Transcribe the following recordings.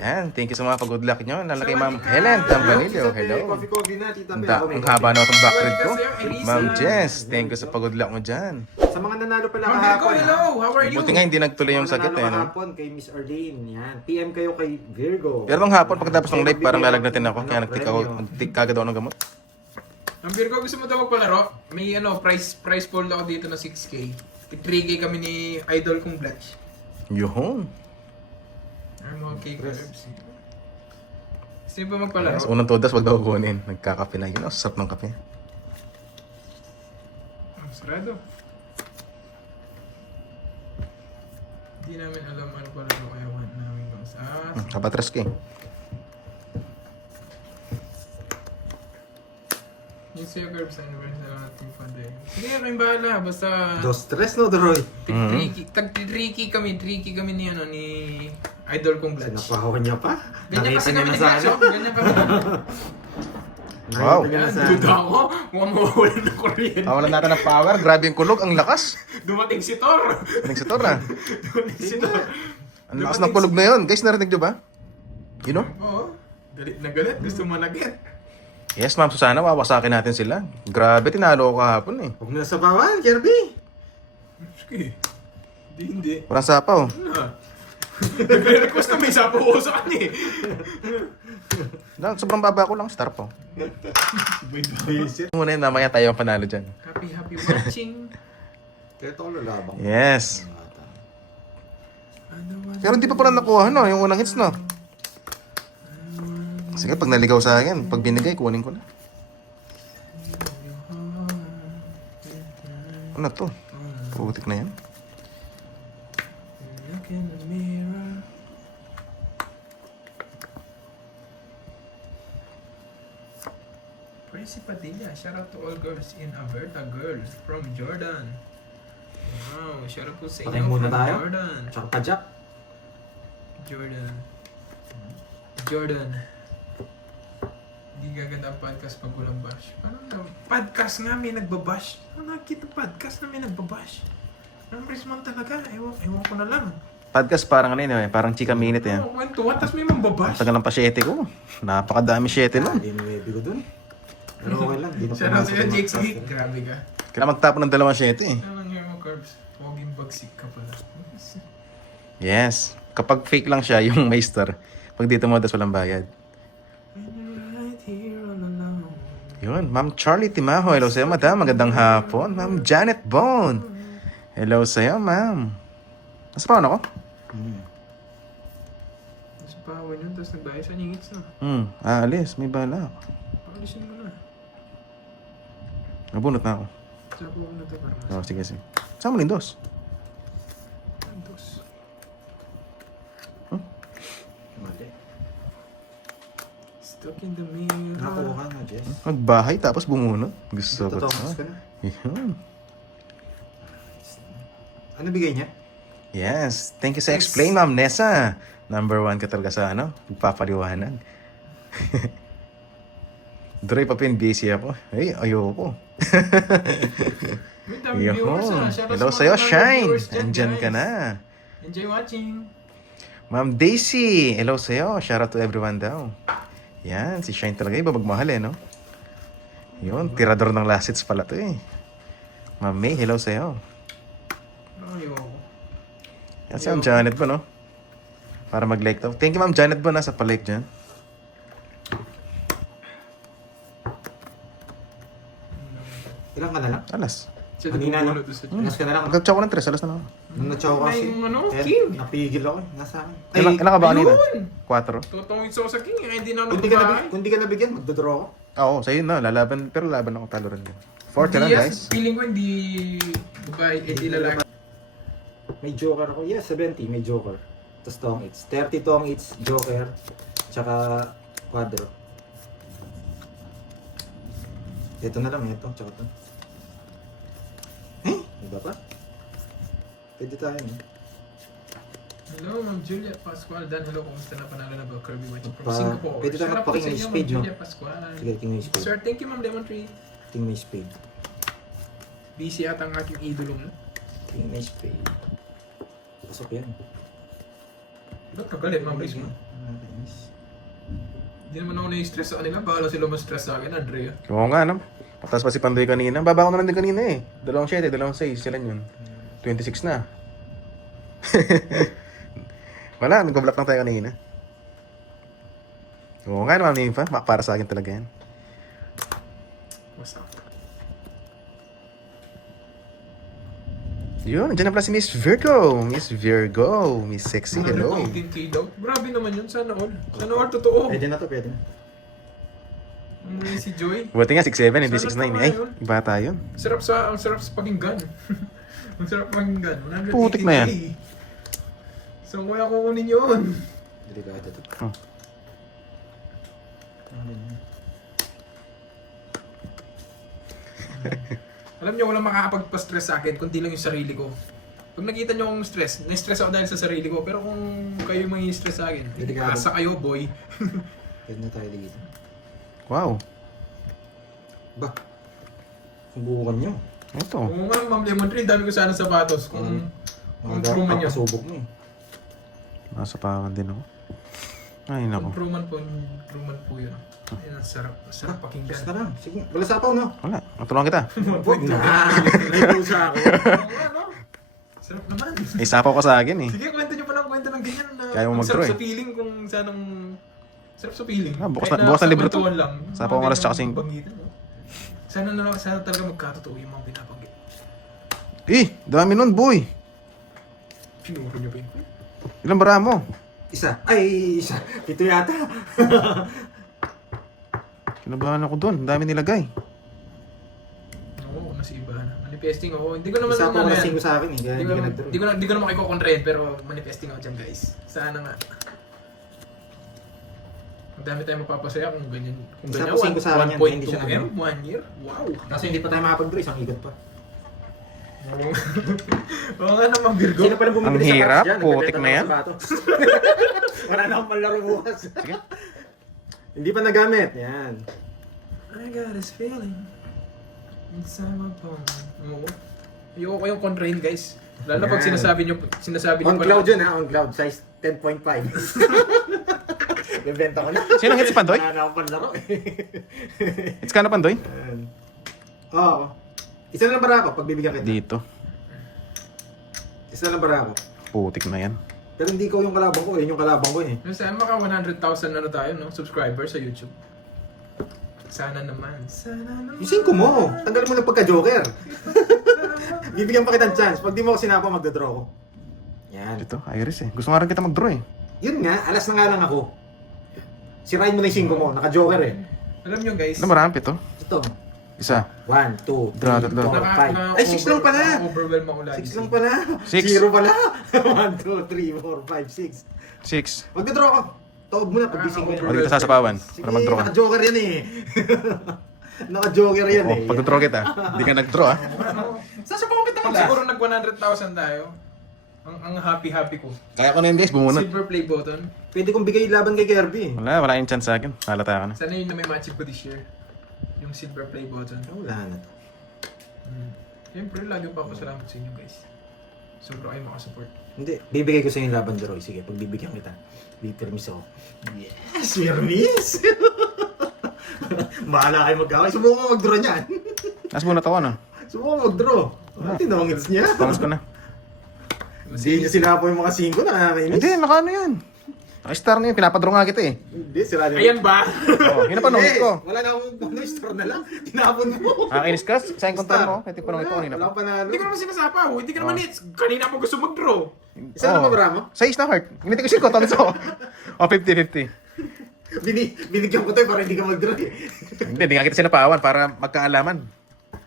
Yan, thank you sa mga pag-good luck nyo. Lalo kay Ma'am Helen Tambanillo. Hello. Coffee na, tita Bel. Ang haba na itong background ko. Ma'am Jess, thank you sa pag-good luck mo dyan. Sa mga nanalo pala Ma'am kahapon. Virgo, hello! How are you? Buti nga hindi nagtuloy yung sakit Nanalo eh. No? kahapon kay Miss Arlene. Yan. PM kayo kay Virgo. Pero nung hapon, pagkatapos ng live, parang lalagnatin ako. Kaya nagtik kagad ako ng gamot. Ma'am Virgo, gusto mo daw magpalaro? May price pool ako dito na 6K. 3K kami ni Idol kong Blatch. Yuhon. Ay, mga cake herbs. Gusto niyo ba magpalaro? Yes, unang todas, wag daw kunin. Nagkakape na yun. Sarap ng kape. Sarado. Hindi namin alam ano palaro kaya want namin boss. Kapatres ka eh. Yung sa'yo curbs anniversary na natin pa din. Sige, kayong bahala. Basta... Dos tres no, Droy. Tag-tricky kami ni Idol kong Blatch. Sinapahawan niya pa. Ganyan kasi kami ni sa Blatch, oh. Ganyan kami. Wow. Nakita niya na sa Duda ako. Mukhang mawawalan ng kuryente. Kawalan natin ng power. Grabe yung kulog. Ang lakas. Dumating si Thor. Anong si Tor ah. Dumating si Thor. Ang lakas ng kulog na yun. Guys, narinig nyo ba? You know? Oo. Galit na galit. Gusto managit. Yes, Ma'am Susana. Wawasakin natin sila. Grabe, tinalo ko kahapon eh. Huwag mo na sa bawal, Kirby. Sige. Hindi. Walang sapaw. Ano? Nagre-request na may sapo ko sa kanya eh. Sobrang baba ko lang. Star po. Muna yun, namaya tayo ang panalo dyan. Happy watching. Kaya ito ko lalabang. Yes. Pero hindi pa pala nakuha, no? Yung unang hits, no? Sige, pag naligaw sa akin, pag binigay, kunin ko na. Ano to? Putik na yan. Look in the mirror. Prissy Padilla, shout out to all girls in Alberta, girls from Jordan. Wow, shout out po sa Patay inyo muna from tayo. Jordan. Tsaka pajak. Jordan. Hindi gaganda ang podcast pag walang bash. Parang podcast nga may nagbabash. Ano nakikita podcast na may nagbabash? Ang Risman talaga, ewan ko na lang. Podcast parang ano yun, parang chika minute yan. Oo, kwentuhan, tapos may mambabash. Tagal ng pasyete ko. Napakadami syete nun. Hindi may bigo dun. Pero okay lang. Di na Shout out pumasok sa'yo, yung Jake's podcast. Geek. Grabe ka. Kaya magtapon ng 2 syete eh. Ano nangyari mo, Curbs? Poging bagsik ka pala. Yes. Kapag fake lang siya, yung maester. Pag dito mo, das walang bayad. Right here all alone. Yun, Ma'am Charlie Timaho. Hello sa'yo, madam. Magandang hapon. Ma'am Janet Bone. Hello sa'yo, ma'am. Nasa pa ako? Mas bawan yun, tapos nagbayad sa ningits na. Aalis. May bala ako. Paalisin mo na. Nabunot na ako. Sabi ko na ito para mas. Oh, sige, sige. Saan mo lindos? Santos. Mali. Stuck in the mirror. Nakakuha ka na, Jess. Magbahay tapos bumunot. Gusto ko Totoo, to. ka na. Yun. Ano bigay niya? Yes. Thank you sa explain, Ma'am Nessa. Number 1 ka talaga sa ano? Pagpapaliwanag. Dre pa pin busy ako. Ay, ayoko. May dami viewers Yun. na. Shout out Hello sa sa'yo, mga Shine. viewers dyan, Andyan ka guys. na. Enjoy watching. Ma'am Daisy. Hello sa'yo. Shout out to everyone daw. Yan, si Shine talaga. Iba magmahal eh, no? Yun, tirador ng last hits pala to eh. Ma'am May, hello sa'yo. Ayoko. Yan si Ma'am Janet ba, no? Para mag-like daw. Thank you, Ma'am Janet ba, nasa pa-like dyan. Ilang ka na lang? Alas. Siya Kanina, no? nagpupulo doon sa Alas ka na lang. Magkatsaw ko ng 3, alas na lang. Nung natsaw ko kasi. Yung ano, Kaya King. Napigil ako eh. Nasa akin. Ilan ka ba kanina? ayun! 4? Tutungin sa sa King, eh, hindi na Kung di ka nabigyan, kung di ka nabigyan, magdodraw ako. Oo, sa'yo na. Lalaban. Pero laban ako talo rin din. 4 ka lang, guys. Feeling ko hindi babae, hindi lalaki. May joker ako. Yes, 70. May joker. Tapos tong it's 30 tong it's joker. Tsaka quadro. Ito na lang. Ito. Tsaka ito. Iba pa? Pwede tayo. Hello, Ma'am Julia Pascual. Dan, hello, kumusta na panalo na ba Kirby Watching from Pa- Singapore? pwede tayo Shout out po magpaking sa ng inyo, speed, Ma'am no? Julia Pascual. Sige, tingnan yung speed. Sir, thank you, Ma'am Lemon Tree. Tingnan yung speed. Busy ata ang aking idolo mo. Tingnan yung speed. Pasok yan. Ba't kagalit, Ma'am Rizma? Hindi naman ako na-stress sa kanila. Bahala sila ma-stress sa akin, Andrea. Oo nga, no? Mataas pa si Pandoy kanina. Baba ko na lang din kanina eh. 2.7, 2.6. Sila yun. 26 na. Wala, nag-block lang tayo kanina. Oo nga naman, Nympha. Para sa akin talaga yan. What's up? Yun, nandiyan na pala si Miss Virgo. Miss Virgo. Miss Sexy, hello. 18K daw. Grabe naman yun. Sana all. Sana all totoo. Pwede na to, pwede na. Ano yun si Joy? Buti nga, 6'7", hindi Sana 6'9". tama Ay, yun. iba tayo. Ang sarap sa pakinggan. Ang sarap pakinggan. 118K. Putik na yan. Saan ko yung kukunin yun? Delikado to. Oh. Alam niyo, walang makakapagpa-stress sa akin kundi lang yung sarili ko. Pag nakita niyo akong stress, na-stress ako dahil sa sarili ko. Pero kung kayo may stress sa akin, Delikado. asa kayo, boy. Pwede na tayo dito. Wow. Ba? Subukan nyo. Ito. Kung nga, Ma'am Lemon Tree, dami ko sana sapatos. Kung truman niyo. Papasubok mo eh. Nasa pawan din ako. Ay, Kung nako. truman po yun. Ayun, ang sarap Basta pakinggan. lang. Sige, wala sapaw no? Wala, matulungan kita. Huwag na. Nagpusa ako. Oo nga, no? Sarap naman. May sapaw ka sa akin eh. Sige, kwento niyo pa ng kwento ng ganyan na Kaya mo ang mag-draw sarap eh. sa feeling kung sanang sarap sa feeling. Ah, bukas Kahit na- bukas na libro to. kwentuhan lang. Sa Pangalas tsaka Mga 5. banggitan, no? Sana talaga magkatotoo yung mga binabanggit. Eh, dami nun, boy. Pinuro niyo pa yun. Ilang bara mo? Isa. Ay, isa. Ito yata. Kinabahan ako doon. Dami nilagay. Oo, nasa iba na. Manifesting ako. Hindi ko naman Isa po ano kasing yan. ko sa akin eh. Kaya hindi ka nag-draw. Hindi ko naman kayo kukontrahin pero manifesting ako dyan guys. Sana nga. Ang dami tayong mapapasaya kung ganyan. Kung Isa ganyan, po singko sa akin yan, hindi siya 1.2M, 1 year? Wow! Kasi hindi pa tayo makapag-draw. Isang ikot pa. Oo nga naman, Virgo. Sino pa lang bumibili Ang sa hirap, box dyan? putik Nagbebenta na yan. ng sapatos. Wala na akong panlaro bukas. Sige. Hindi pa nagamit. Yan. I got this feeling inside my bone. Oo. Ayoko kayong kontrahin guys. Lalo na pag Yan. sinasabi nyo On cloud yun ha. On cloud. Size 10.5. Bebenta ko na. Sino hit si Pandoy? Wala na akong panlaro eh. It's ka na, Pandoy? Yan. Oo. Isa na lang bara ako pag bibigyan kita. Dito. Isa na lang bara ako. Putik na yan. Pero hindi ko yung kalabang ko. Yun yung kalabang ko eh. Sana maka 100,000 na tayo, no? Subscribers sa YouTube. Sana naman. Sana naman. Yung 5 mo. Tanggalin mo ng pagka-joker. Bibigyan pa kitang chance. Pag di mo ako sinapa, magdodraw ko. Yan. Ito, Iris eh. Gusto nga rin kita mag-draw eh. Yun nga, alas na nga lang ako. Sirain mo na yung 5 mo. Naka-joker eh. Alam nyo guys, Ano, marami ito? Ito. Isa. 1, 2, Draw, 3, tatlo. 4, 5. Ay, 6 lang pala. Overwhelm ako lagi. 6 lang pala. Six. 0 pala. 1, 2, 3, 4, 5, 6. 6. Magdodraw ko. Tawag mo na pag gising ko O, yan. dito sasapawan. Sige, Para mag-draw ka. naka-joker yan eh. Naka-joker yan Oo, eh. pag-draw kita. Hindi ka nag-draw ah. Sasapawan kita Pag siguro nag 100,000 tayo, ang happy ko. Kaya ko na yun guys, bumunot. Silver play button. Pwede kong bigay laban kay Kirby. Wala yung chance sa akin. Halata ka na. Sana yun na may matching ko this year. Yung silver play button. Wala na to. Siyempre, lagi pa ako salamat sa inyo guys. Sobra kayo makasupport. Hindi, bibigay ko sa yung laban, Roy. Sige, pag bibigyan kita, bipirmis ako. Yes, pirmis! Bahala kayo mag-away. Subukan ko mag-draw niyan. Nas bunot ako no? Subukan ko mag-draw. Tinongits niya. Pangas ko na. Hindi niya sinapo yung mga 5 na nakakainis. Hindi, naka ano yan. Naka-star na yun. Pinapadraw nga kita eh. Hindi, sira niya. Ayan ba? Oo, yun na panungit ko. Wala na akong star na lang. Tinapon mo. Nakakainis ka? Sayang control mo. Kahit yung panungit ko kanina Wala pa. akong panalo. Hindi ko naman sinasapaw. Hindi ka naman hits. Kanina ako gusto mag-draw. Isa na ba mo? Size na heart. Giniti ko siya ko. Tawag ko. O, 50-50. Binigyan ko tayo para hindi ka mag-draw eh. Hindi nga kita sinapawan para magkaalaman.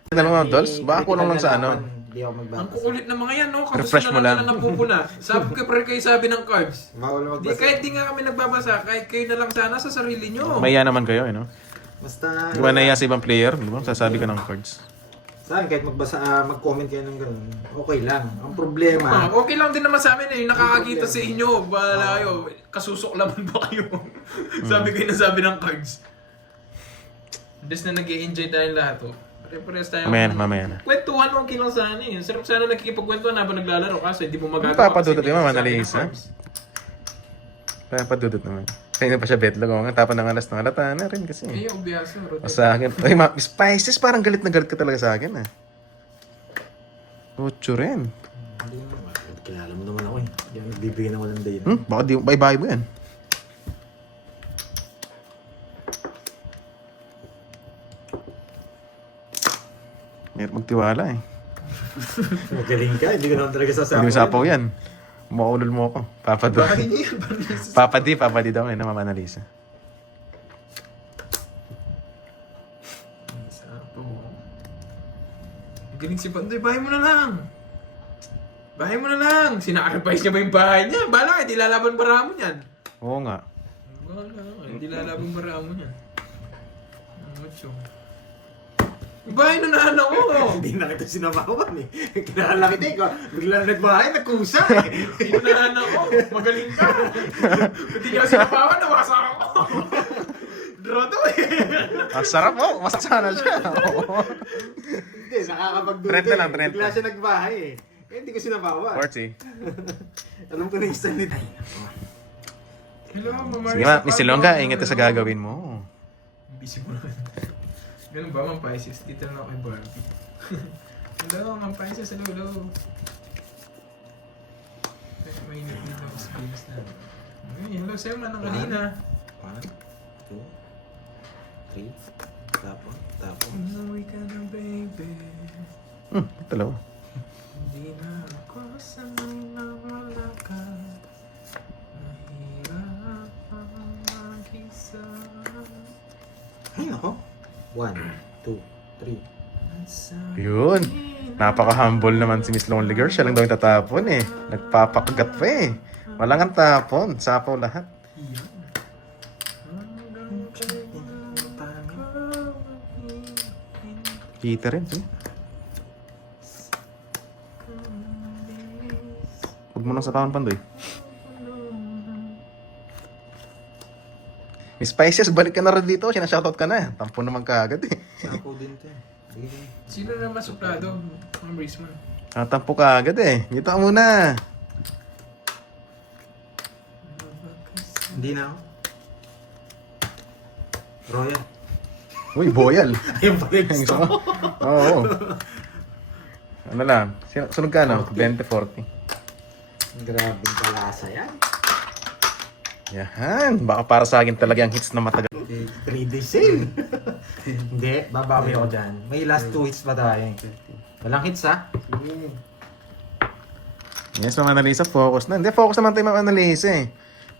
Dalawang dolls? Baka kulang lang sa ano. Hindi ako Ang magbabasa. kukulit ng mga yan, no? Kapos Refresh na mo lang. lang na napupuna. Sabi ko, pre, kayo sabi ng cards. Bawal Di, magbasa. kahit di nga kami nagbabasa, kahit kayo na lang sana sa sarili nyo. Maya naman kayo, eh, no? Basta... Di ba naiya sa ibang player? Di ba? Sasabi ka ng cards. Saan kahit magbasa, mag-comment kayo ng ganun, okay lang. Ang problema, Okay lang din naman sa amin eh. Nakakakita sa inyo. Bahala kayo. Kasusok laman ba kayo? Sabi kayo na sabi ng cards. Imbes na nag-i-enjoy tayong lahat, oh. Pare-pares tayo. Mamaya na. Kwentuhan mo ang kilang sana eh. Sarap sana nakikipagkwentuhan habang naglalaro kasi hindi mo magagawa. Papadudot kasi yung hindi manalis, sabi ng ha? cards. Padudot naman. Kaya pa siya betlog. O nga, tapon ng alas ng halata na rin kasi. Eh, obvious. O sa akin. Ay, spices, parang galit na galit ka talaga sa akin ah. Ocho rin. Hindi naman. Kilala mo naman ako eh. Yan, nagbibigay ng walang day. Baka di bye-bye mo yan. Meron magtiwala eh. Magaling ka, hindi ko naman talaga sasapaw. Hindi mo sapaw yan. Maulol mo ako. Papa do. Bahay niya yan. Parang nasa- Papa di daw eh, na Mama Annalisa. Sapo. Galing si Pandoy. Bahay mo na lang. Bahay mo na lang. Sinacrifice niya ba yung bahay niya? Bala, hindi lalaban bara mo niyan. Oo nga. Bala, hindi lalaban bara mo niyan. Mucho. Bahay na nahan ako. Hindi na kita sinabawan eh. Kilala kita eh. Bigla nagbahay, nagkusa eh. Hindi na nahan ako. Magaling ka. Hindi ka sinabawan, nawasa ako. Draw to eh. Ang sarap mo. Masak sana siya. Hindi, nakakapagduda Trend na lang, eh. trend Bigla na. siya nagbahay eh. Eh, hindi ko sinabawan. 40. Alam ko na yung salita. Hello, Mama. Sige ma, Miss Silongga, ingat ka sa gagawin mo. Busy mo naman. Ganun ba, Ma'am Pisces? Dito na ako kay Barbie. Hello, Ma'am Pisces. Hello. Mainit dito ako sa Pinas na. Ay, hello sa'yo man ng kanina. 1, 2, 3. Tapon. Umuwi ka na, baby. Talaw. Hindi na ako sanay na wala ka. Mahirap ang mag-isa. Ay, nako. 1, 2, 3. Yun. Napaka-humble naman si Miss Lonely Girl. Siya lang daw yung tatapon eh. Nagpapakagat pa eh. Walang ang tapon. Sapaw lahat. Kita rin eh. Huwag mo nang sapawon, Pandoy. Miss Pisces, balik ka na rin dito. Sinashoutout ka na. Tampo naman ka agad eh. Sapo din to eh. Sige. Sino na masuplado? Ma'am Brisman. Tampo ka agad eh. Dito ka muna. Hindi na ako. Royal. Uy, boyal. Ayun pala yung gusto ko. Oo. Ano lang? Sunog ka no? 20-40. Grabing kalasa yan. Yan. Baka para sa akin talaga ang hits na matagal. 3-day sale. Hindi, babawi ako dyan. May last 2 hits pa tayo. Walang hits ha? Yes, Ma'am Annalisa, focus na. Hindi, focus naman tayo, Ma'am Annalisa eh.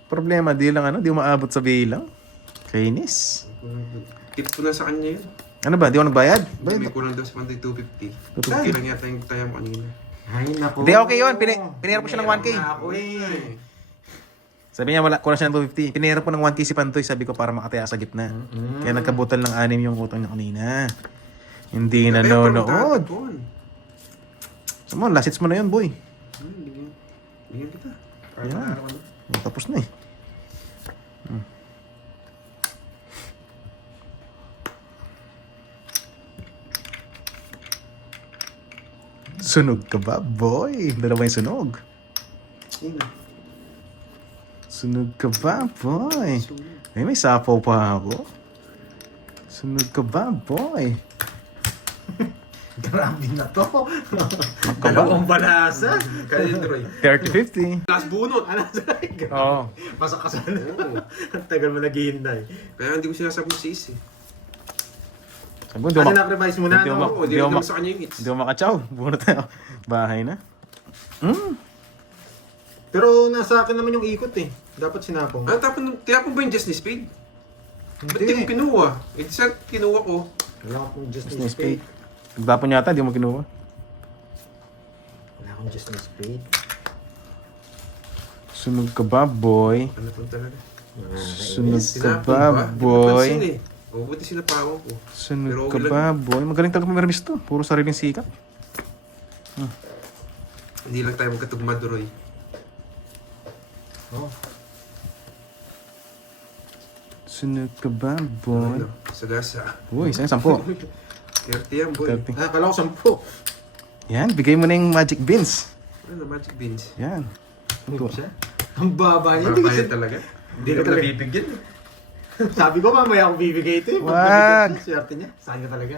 Problema, di lang di umaabot sa bilang. Kainis. Tip ko na sa kanya yun. Ano ba? Di ako nagbayad? Bibig ko lang daw sa Pandoy 250. Kaya lang yata yung tayo mo kanina. Ay, naku. Hindi, okay yun. Pinira ko siya ng 1K. Ako eh. Sabi niya, wala, kulang siya ng 250. Pinira ko ng 1K si Pantoy, sabi ko para makataya sa gitna. Kaya nagkabutal ng 6 yung utang niya kanina. Hindi nanonood. Sabi mo, last hits mo na yun, boy. Bigyan kita. Yan. Tapos na eh. Sunog ka ba, boy? Dalawa yung sunog. Sunog ka ba, boy? Ay, may sapaw pa ako. Sunog ka ba, boy? Grabe na to. Dalawang balasa. Kaya yun, Troy. 30-50. Last bunot! Ano sa Oo. Pasok ka sana. Ang tagal mo naghihintay. Kaya hindi ko sinasabi si Is eh. Sabi mo, di Ano ako na-revise mo na? Hindi no? mo- Oo, di Di ko ako sa kanya yung hits. Hindi ko makatsaw. Bunot tayo. Bahay na. Pero nasa akin naman yung ikot eh. Dapat sinapong. Ah, tinapon ba yung Just ni Spade? Ba't di mo Hindi. kinuha? Eh, di sa kinuha ko. Wala akong just Just ni ni spade. spade. Nagtapon yata, di mo kinuha. Wala akong just ni spade. Sunog ka ba, boy? Ano po talaga? Sunog ka Sinapon ba, ba? Di boy? napansin eh. O, buti sinapawan ko. Pero Sunog ka okay lang. ba, boy? Magaling talaga pumirmis to. Puro sariling sikap. Hindi lang tayo magkatugma, Roy. Oh. Sunog ka ba, boy? Ano? Sagasa. Uy, isang 10. 30 yan, boy. 30. Ah, kala ko 10. Yan, bigay mo na yung magic beans. Ano, magic beans. Yan. Ito. Siya? Ang baba niya. Hindi Babayan kasi... talaga. Hindi ka talaga. nabibigyan. Sabi ko mamaya ako bibigay ito eh. Pag Wag. nabigyan siya, swerte niya. Saan ka talaga?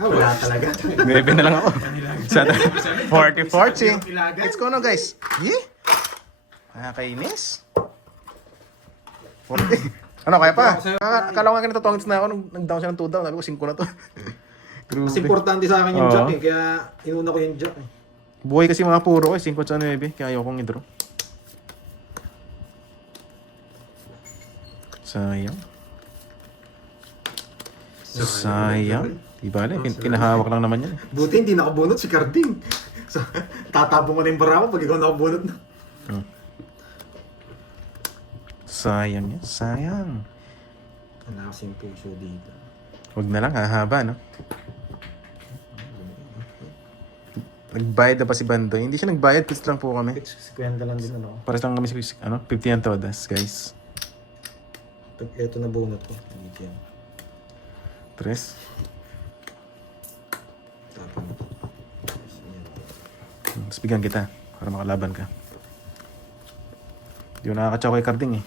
Wala talaga. 9 na lang ako. Sa 40-40. Ilagan. Let's go na guys. Yeah. Nakakainis. 40. Ano, kaya pa? Akala ko nga ganito tongits na ako nung nag-down siya ng 2 down. Sabi ko, 5 na to. Mas Grabe. importante sa akin yung Oo. jack eh. Kaya inuna ko yung jack eh. Buhay kasi mga puro eh. 5 sa 9. Kaya ayokong i-draw. Sayang. Sayang. Di bale, pinahawak lang naman yan. Buti hindi nakabunot si Carding. So, tatabong ko na yung bara ko pag ikaw nakabunot na. Sayang yan. Sayang. Wala kasing puso dito. Huwag na lang, hahaba, no? Nagbayad na pa si Bandoy. Hindi siya nagbayad, kids lang po kami. 50 lang din ano. Pares lang kami si 50 ang todas, guys. Ito na bunot ko. Dito yan. 3. Tapos ito. Yan. Tapos bigyan kita para makalaban ka. Hindi ko nakakachaw kay Carding eh.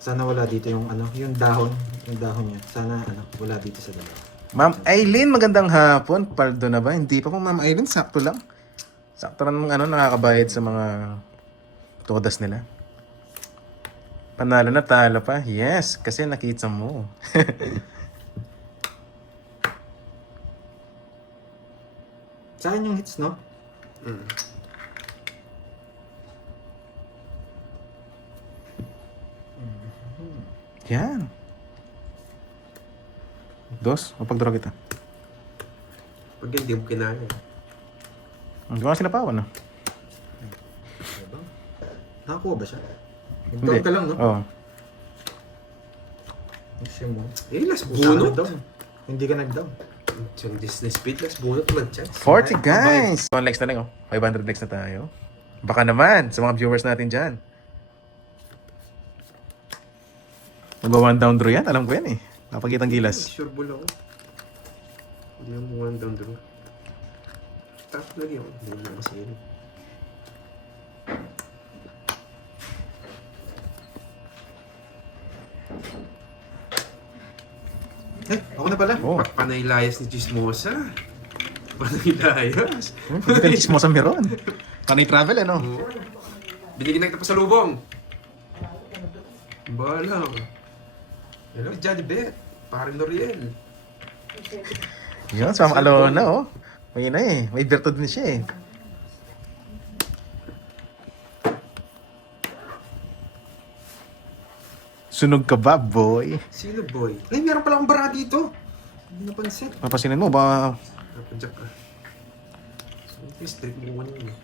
Sana wala dito yung ano, yung dahon niya. Sana ano, wala dito sa dalawa. Ma'am Aileen, magandang hapon. Paldo na ba? Hindi pa po, Ma'am Aileen. Sakto lang. Sakto lang ano, nakakabayad sa mga todas nila. Panalo na, talo pa. Yes, kasi nakita mo. Sa akin yung hits, no? Mm. Yan. Dos, mapag-draw kita. Pag hindi mo kinaya. Hindi ko nga sinapawan, no? Diba? Nakakuha ba siya? Hindi. Nag-down ka lang, no? Oo. Siya mo. Last Sana bunot. down. Hindi ka nag-down. Yung Disney speed, last bunot naman chance. 40 guys! 1 likes na lang, oh. 500 likes na tayo. Baka naman, sa mga viewers natin dyan. Mag-1 down draw yan, alam ko yan eh. Nakapagkitang gilas. Sure bull ako. Hindi mo one down draw. Tap lagi ako. Hindi mo kasi yun. Eh, ako na pala. Oh, Panay layas ni Chismosa. Panay layas. hindi ka mo sa meron. Panay travel, ano? Oo. Binigyan na kita pa sa lubong. Bahala ka. Hello, Johnny Bet. Paring Noriel. Yun, sa Ma'am Alona, oh. May na eh. May virtud din siya eh. Sunog ka ba, boy? Sino boy? Ay, meron pala akong bara dito. Hindi napansin. Papasinin mo ba? Napadyak ka. So, please, trip mo muna yun.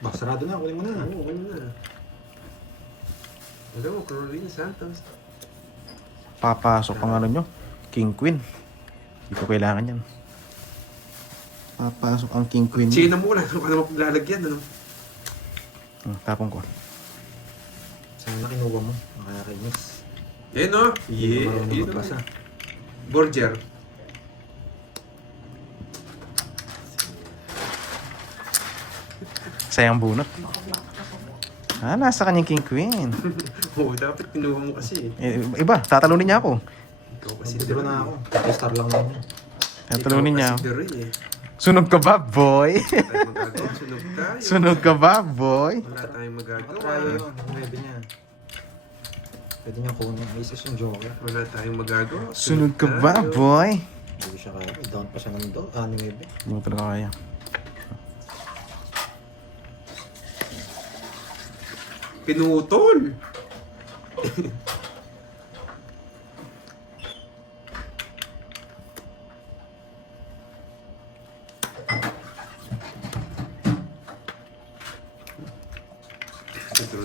Bak, sarado na. Kunin mo na. Oo, ano na. Alam mo, Carolina Santos. Papasok ang ano nyo? King Queen. Hindi ko kailangan yan. Papasok ang King Queen. China mo, wala ka naman paglalagyan. Ano? Tapong ko. Sana kinuha mo. Nakakainis. Eh no? Hindi ko marunong Yun magbasa. Borger. Sayang bunot. Nasa kanyang King Queen. Oo, dapat kinuha mo kasi. Iba, tatalunin niya ako. Ikaw kasi Magdodro na ako. Star lang naman yun. Tatalunin niya ako. Ikaw kasi Deroy eh. Sunog ka ba, boy? Wala tayong magagawa. Sunog tayo. Sunog ka ba, boy? Wala tayong magagawa. Tayo yun. Yung 9 niya. Pwede niya kunin. Ay, isa yung joker. Wala tayong magagawa. Sunog ka ba, tayo. boy? Hindi siya kaya. Down pa siya ng do. Ah, ni 9. Hindi mo talaga kaya. Pinutol.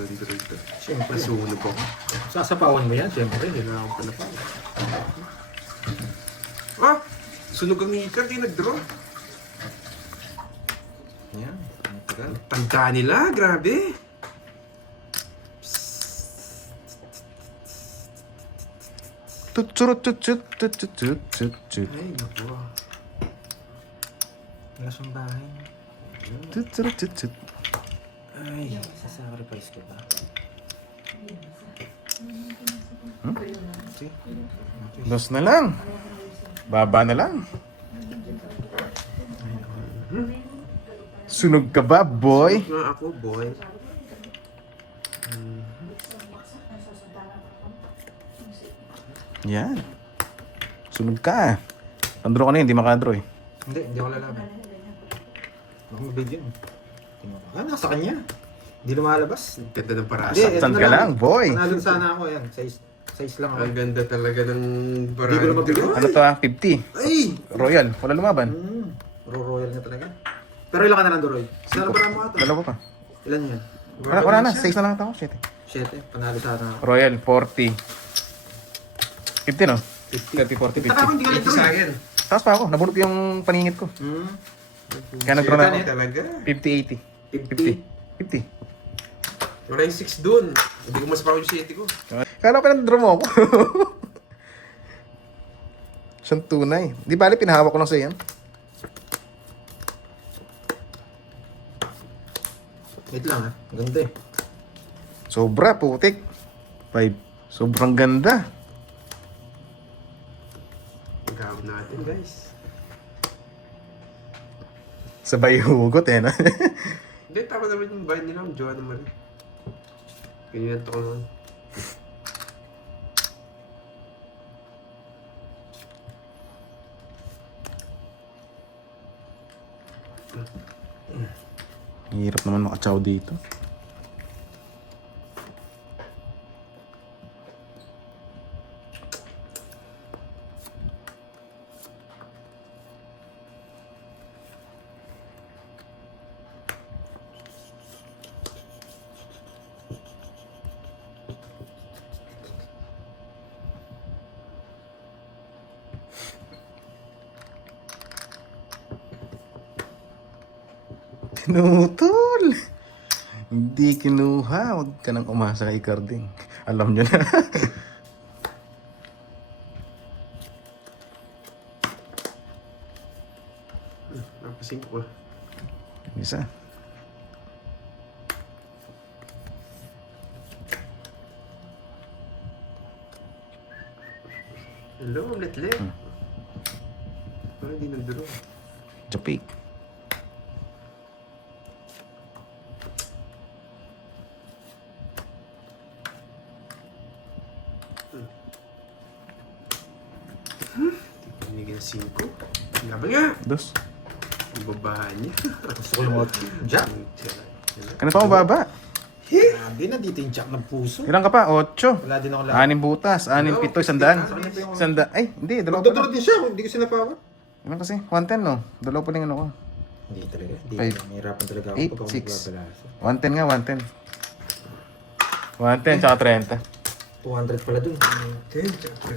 Dito. Siyempre. Nasunog ako. Sasapawan mo yan, siyempre. Kailangan ko pala pa. Ah! Sunog ang hikar, di nag-draw. Yan. Ang tagal. Tanda nila, grabe. Tutsurut-tut-tut-tut-tut-tut. Ay, naku. Lasong bahay. Tutsurut-tut-tut. Ay, sasacrifice ko ba? Hmm? Okay. Dos na lang. Baba na lang. Sunog ka ba, boy? Nga ako, boy. Yan. Sunog ka. Andro ka na yun, hindi makadraw eh. Hindi ako lalaban. Baka mabigyan. Nasa kanya. Hindi lumalabas. Ganda ng parasa. Hindi, Saan eto ka na lang, boy? Panalo sana ako yan. Size lang ako. Ang ganda talaga ng Hindi ko parasa. na mabigyan. Ano to ah? 50. Ay! Royal. Wala lumaban. Royal na talaga. Pero ilan ka na lang, Doroy? Sana ba mo ata? Dalawa pa. Ilan yan? Wala na. 6 na lang ako. Shit. 7. Panalo sana ako. Royal, 40. 50 no? 30, 40, Taka ako 50. hindi ka Ito sa nag-draw. akin. Tapos pa ako. Nabunot yung paningit ko. Kaya nag-draw na ako. Talaga. 50, 80. 50. Wala yung 6 dun. Hindi ko mas yung 7 ko. Kala ko nag-draw mo ako. Siyang tunay. Di bali, pinahawak ko lang sa'yo yan. Wait lang ha. Ganda eh. Sobra, putik. 5. Sobrang ganda. Pagkawag natin, guys. Sabay hugot eh, no? Hindi, tama naman yung bayan nila. Ang Jowa naman. Ganyan to ko naman. Hirap naman makachaw dito. Tinutol! Hindi kinuha. Huwag ka nang umasa kay Carding. Alam nyo na. Napasing ko. Isa. Hello, Letlet. Parang hindi nagduro. Japik. Pinigil 5. Laban nga! Dos. Ang babahan niya. Gusto ko lumot. Jack. Ano pa mababa? Grabe na dito yung jack ng puso. Ilan ka pa? 8. Wala din ako laban. 6 butas. 6, 7, 100. Sanda. Ay, hindi. Dalawa pa Magdodoro lang. din siya. Hindi ko sinapawan. Ilan kasi? 110 no? Dalawa pa lang ano ko. Hindi talaga. Hindi. Five. Mahirapan talaga ako Eight, pag ako six. magbabalasa. 110 nga, 110. 110 tsaka 30. 200 pala dun. 10.